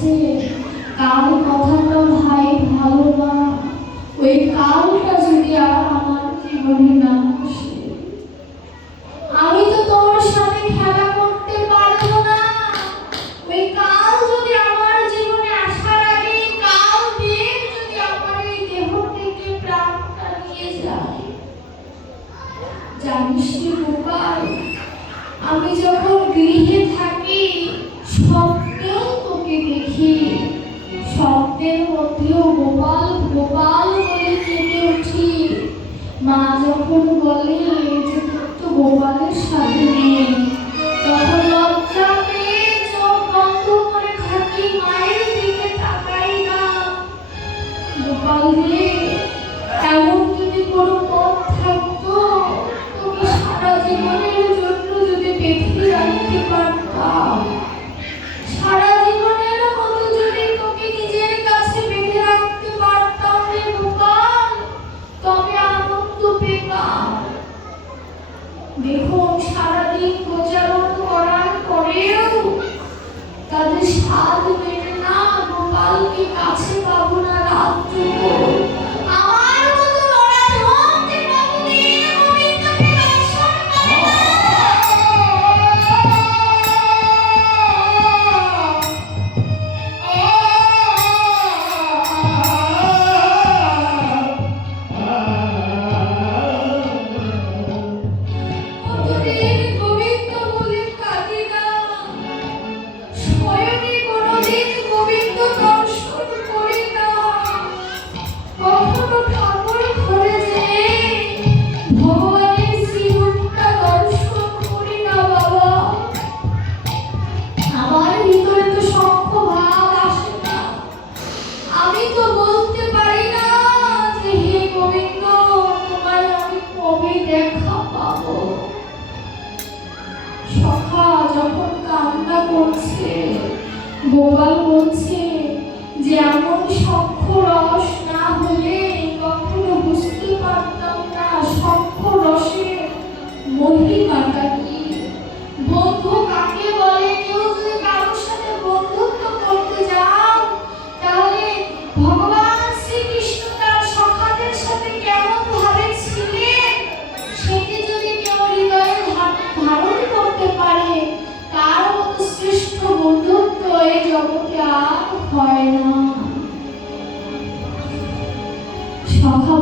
আছে। কাল কথাটা ভাই ভালো না। ওই কালটা যদি আর আমার জীবনে না আসে। আমি তো তোর সাথে খেলা করতে পারব না। ওই কাল যদি আমার জীবনে আসার আগে, কাল দিয়ে যদি আমার এই দেহ থেকে প্রাণটা নিয়ে যায়। জানিস রে আমি যখন গৃহে থাকি, সব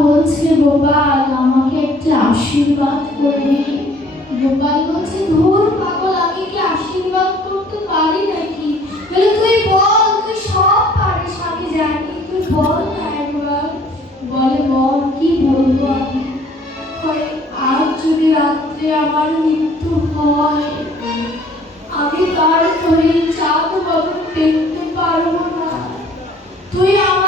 বলছে, গোপাল, আমাকে একটা আশীর্বাদ করবি। গোপাল বলছে, ধুর পাগল, আমি কি আশীর্বাদ করতে পারি নাকি? বলে, তুই বল, তুই সব পারিস, আমি জানি, তুই বল না একবার। বলে, বল, কি বলব আমি? আর যদি রাত্রে আমার মৃত্যু হয়, আমি তার তোর চাঁদ বদল পারব না। তুই আমার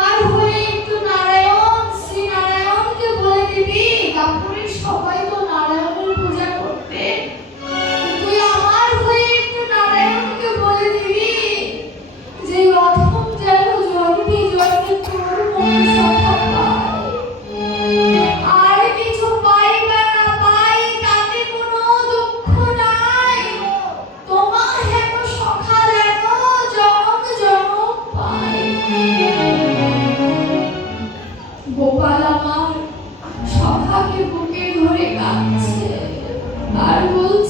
গোপাল আমার সভাকে বুকে ধরে কাঁদছে আর বলছে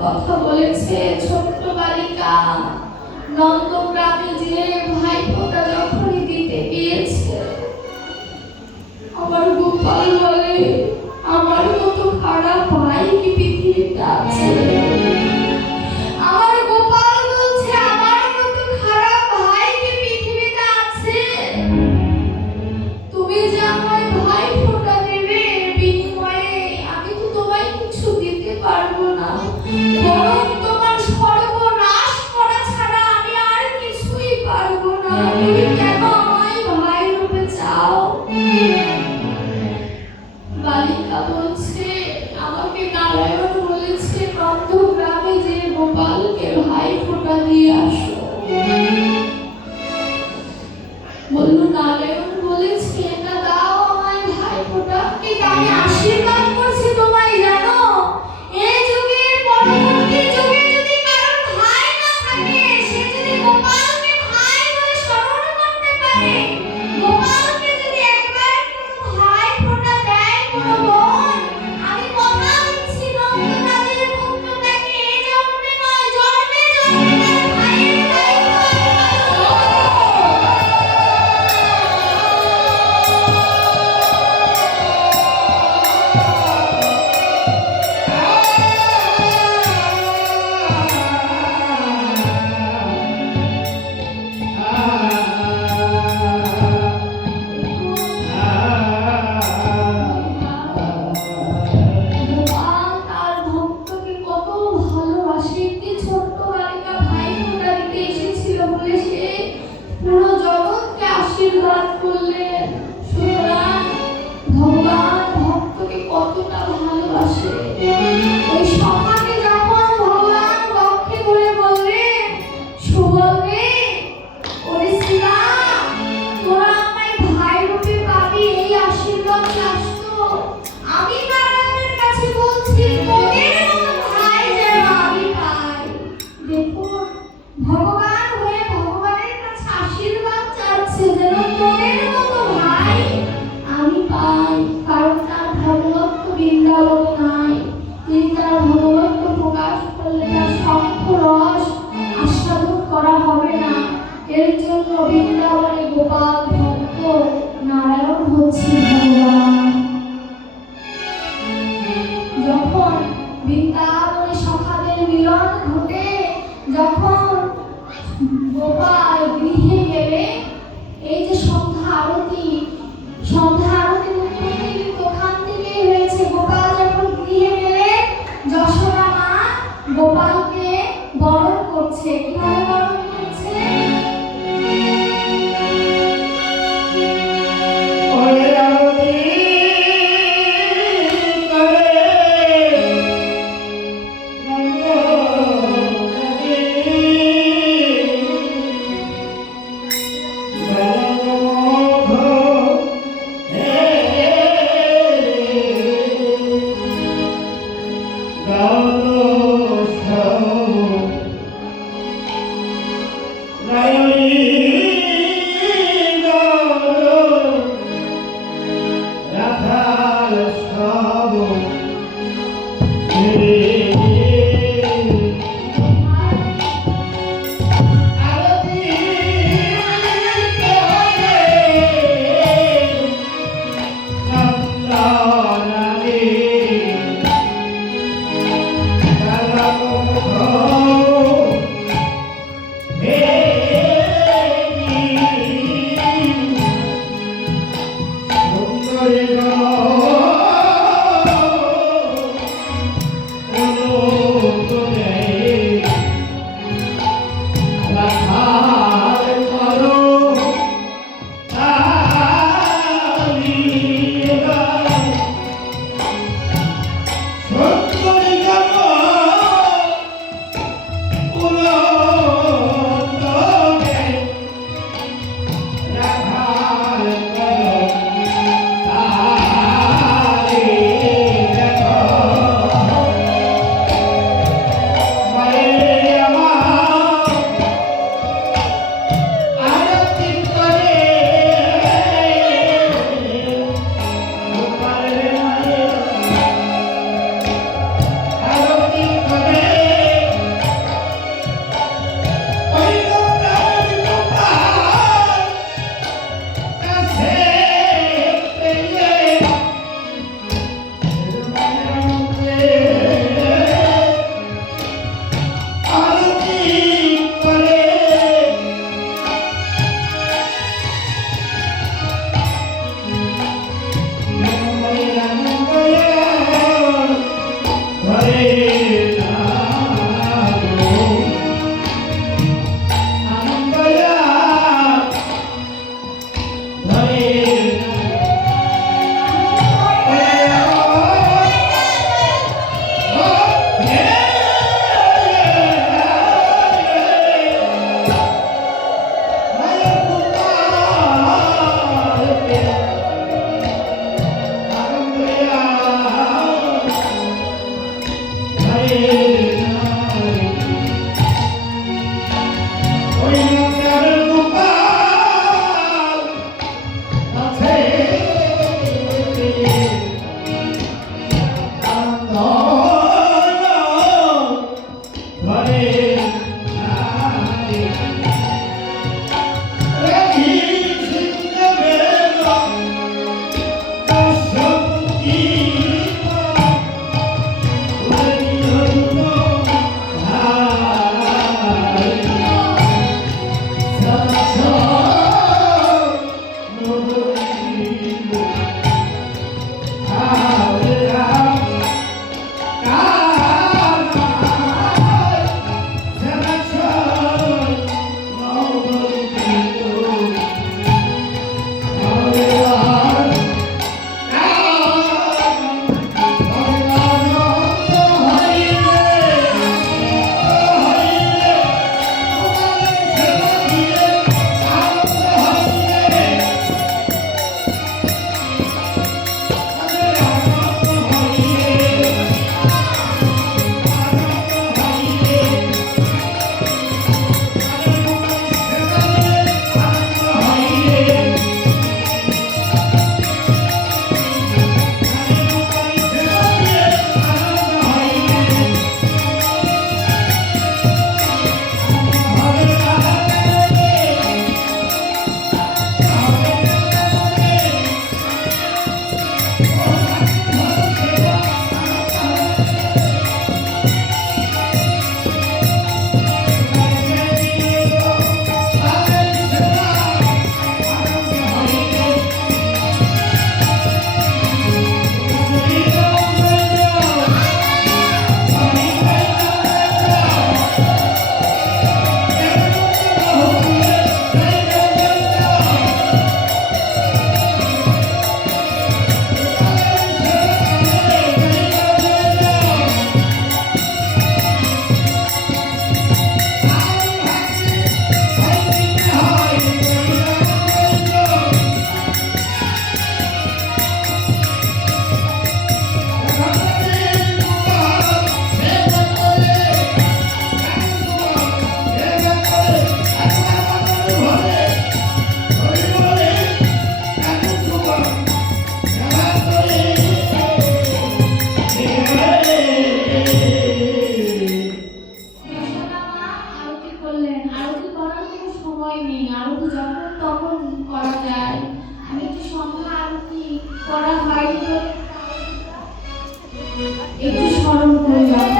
কথা বলেছে ছোট্ট বালিকা। নন্দগ্রামে যে ভাইপোটা যখন দিতে পেয়েছে আমার গোপাল নেই আরতি যখন তখন করা যায়। আমি একটু সন্ধ্যা আরতি করা হয়? একটু স্মরণ করলাম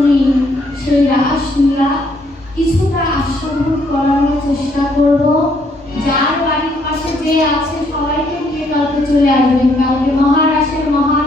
মুকুটমণি সেই রাসলীলা কিছুটা আস্বাদন করানোর চেষ্টা করব। যার বাড়ির পাশে যে আছে, সবাইকে নিয়ে কালকে চলে আসবেন। কালকে মহারাষ্ট্রের মহা